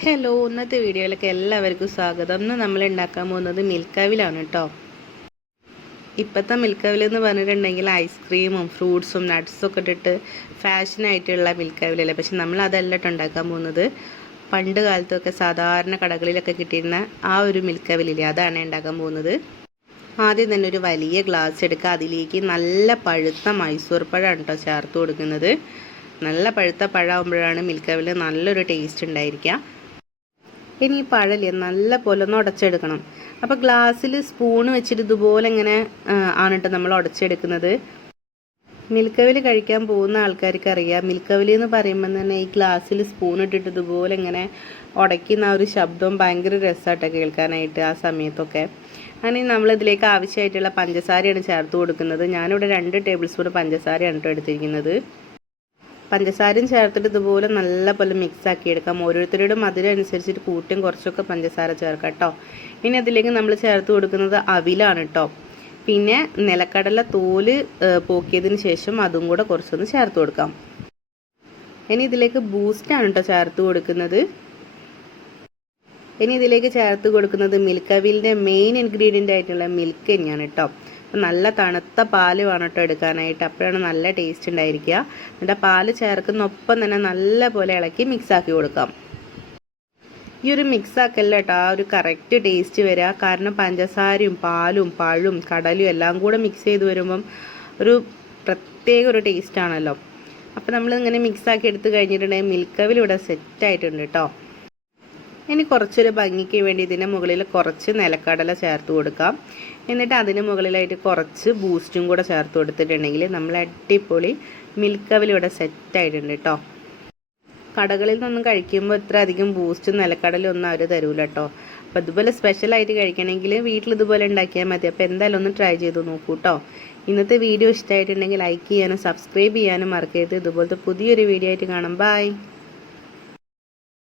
Hello ഇന്നത്തെ വീഡിയോയിലേക്ക് എല്ലാവർക്കും സ്വാഗതം. ഇന്ന് നമ്മൾ ഉണ്ടാക്കാൻ പോകുന്നത് മിൽക്കാവിലാണ് കേട്ടോ. ഇപ്പോഴത്തെ മിൽക്കാവിൽ എന്ന് പറഞ്ഞിട്ടുണ്ടെങ്കിൽ ഐസ്ക്രീമും ഫ്രൂട്ട്സും നട്ട്സും ഒക്കെ ഇട്ടിട്ട് ഫാഷനായിട്ടുള്ള മിൽക്കാവിലല്ലേ? പക്ഷെ നമ്മൾ അതല്ല ഉണ്ടാക്കാൻ പോകുന്നത്. പണ്ട് കാലത്തൊക്കെ സാധാരണ കടകളിലൊക്കെ കിട്ടിയിരുന്ന ആ ഒരു മിൽക്കാവിലില്ലേ അതാണ് ഉണ്ടാക്കാൻ പോകുന്നത്. ആദ്യം തന്നെ ഒരു വലിയ ഗ്ലാസ് എടുക്കുക. അതിലേക്ക് നല്ല പഴുത്ത മൈസൂർ പഴമാണ് കേട്ടോ ചേർത്ത് കൊടുക്കുന്നത്. നല്ല പഴുത്ത പഴമാകുമ്പോഴാണ് മിൽക്കാവിൽ നല്ലൊരു ടേസ്റ്റ് ഉണ്ടായിരിക്കുക. ഇനി ഈ നല്ലപോലെ നല്ല പോലെ ഒന്ന് ഉടച്ചെടുക്കണം. അപ്പോൾ ഗ്ലാസ്സിൽ സ്പൂൺ വെച്ചിട്ട് ഇതുപോലെ ഇങ്ങനെ ആണ് കേട്ടോ നമ്മൾ ഉടച്ചെടുക്കുന്നത്. മിൽക്കവിൽ കഴിക്കാൻ പോകുന്ന ആൾക്കാർക്ക് അറിയാം. മിൽക്കവിൽ എന്ന് പറയുമ്പോൾ തന്നെ ഈ ഗ്ലാസ്സിൽ സ്പൂൺ ഇട്ടിട്ട് ഇതുപോലെ ഇങ്ങനെ ഉടയ്ക്കുന്ന ആ ഒരു ശബ്ദം ഭയങ്കര രസമായിട്ടോ കേൾക്കാനായിട്ട് ആ സമയത്തൊക്കെ. അങ്ങനെ നമ്മൾ ഇതിലേക്ക് ആവശ്യമായിട്ടുള്ള പഞ്ചസാരയാണ് ചേർത്ത് കൊടുക്കുന്നത്. ഞാനിവിടെ രണ്ട് ടേബിൾ സ്പൂൺ പഞ്ചസാരയാണ് കേട്ടോ എടുത്തിരിക്കുന്നത്. പഞ്ചസാരയും ചേർത്തിട്ട് ഇതുപോലെ നല്ല പോലെ മിക്സ് ആക്കി എടുക്കാം ഓരോരുത്തരുടെ മധുരം അനുസരിച്ചിട്ട് കൂട്ടിയും കുറച്ചൊക്കെ പഞ്ചസാര ചേർക്കാം കേട്ടോ ഇനി അതിലേക്ക് നമ്മൾ ചേർത്ത് കൊടുക്കുന്നത് അവിലാണ് കേട്ടോ പിന്നെ നിലക്കടല തോൽ പോക്കിയതിന് ശേഷം അതും കൂടെ കുറച്ചൊന്ന് ചേർത്ത് കൊടുക്കാം. ഇനി ഇതിലേക്ക് ബൂസ്റ്റാണ് കേട്ടോ ചേർത്ത് കൊടുക്കുന്നത്. ഇനി ഇതിലേക്ക് ചേർത്ത് കൊടുക്കുന്നത് മിൽക്ക് അവിലിന്റെ മെയിൻ ഇൻഗ്രീഡിയന്റ് ആയിട്ടുള്ള മിൽക്ക് തന്നെയാണ് കേട്ടോ അപ്പം നല്ല തണുത്ത പാൽ വേണം കേട്ടോ എടുക്കാനായിട്ട്. അപ്പോഴാണ് നല്ല ടേസ്റ്റ് ഉണ്ടായിരിക്കുക. എന്നിട്ട് പാൽ ചേർക്കുന്നൊപ്പം തന്നെ നല്ല പോലെ ഇളക്കി മിക്സാക്കി കൊടുക്കാം. ഈ ഒരു മിക്സ് ആക്കല്ല കേട്ടോ ആ ഒരു കറക്റ്റ് ടേസ്റ്റ് വരിക. കാരണം പഞ്ചസാരയും പാലും പഴും കടലും എല്ലാം കൂടെ മിക്സ് ചെയ്ത് വരുമ്പം ഒരു പ്രത്യേക ഒരു ടേസ്റ്റ് ആണല്ലോ. അപ്പോൾ നമ്മൾ ഇങ്ങനെ മിക്സ് ആക്കി എടുത്ത് കഴിഞ്ഞിട്ടുണ്ടെങ്കിൽ മിൽക്കവിൽ ഇവിടെ സെറ്റ് ആയിട്ടുണ്ട് കേട്ടോ ഇനി കുറച്ചൊരു ഭംഗിക്ക് വേണ്ടി ഇതിന്റെ മുകളിൽ കുറച്ച് നിലക്കടല ചേർത്ത് കൊടുക്കാം. എന്നിട്ട് അതിന് മുകളിലായിട്ട് കുറച്ച് ബൂസ്റ്റും കൂടെ ചേർത്ത് കൊടുത്തിട്ടുണ്ടെങ്കിൽ നമ്മൾ അടിപൊളി മിൽക്കവിൽ ഇവിടെ സെറ്റ് ആയിട്ടുണ്ട് കേട്ടോ കടകളിൽ നിന്നൊന്നും കഴിക്കുമ്പോൾ ഇത്ര അധികം ബൂസ്റ്റും നിലക്കടലും ഒന്നും അവർ തരൂല കേട്ടോ അപ്പോൾ ഇതുപോലെ സ്പെഷ്യലായിട്ട് കഴിക്കണമെങ്കിൽ വീട്ടിൽ ഇതുപോലെ ഉണ്ടാക്കിയാൽ മതി. അപ്പോൾ എന്തായാലും ഒന്ന് ട്രൈ ചെയ്ത് നോക്കൂ കേട്ടോ ഇന്നത്തെ വീഡിയോ ഇഷ്ടമായിട്ടുണ്ടെങ്കിൽ ലൈക്ക് ചെയ്യാനും സബ്സ്ക്രൈബ് ചെയ്യാനും മറക്കരുത്. ഇതുപോലത്തെ പുതിയൊരു വീഡിയോ ആയിട്ട് കാണാം. ബൈ